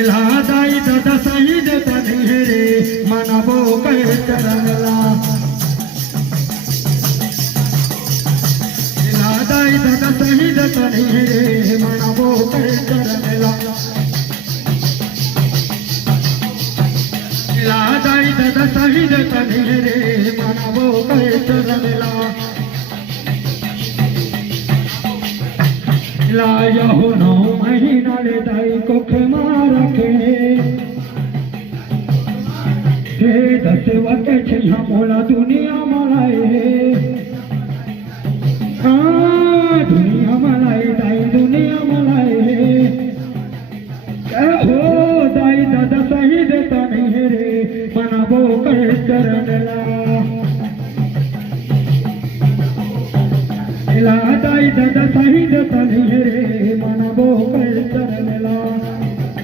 इला दाई दादा शहीद तनी रे मनबो के चरणला इला दाई दादा शहीद तनी रे मनबो के चरणला इला दाई दादा शहीद तनी रे मनबो के चरणला लाया हो 9 महीना ले दाई को खेमार के हे 10 वके छिया मोला दुनिया मलाए हाँ दुनिया मलाए दाई दुनिया मलाए हो दाई दादा शहीद तनी रे मनबो के चरणला इला दाई दादा शहीद तनी रे मनबो के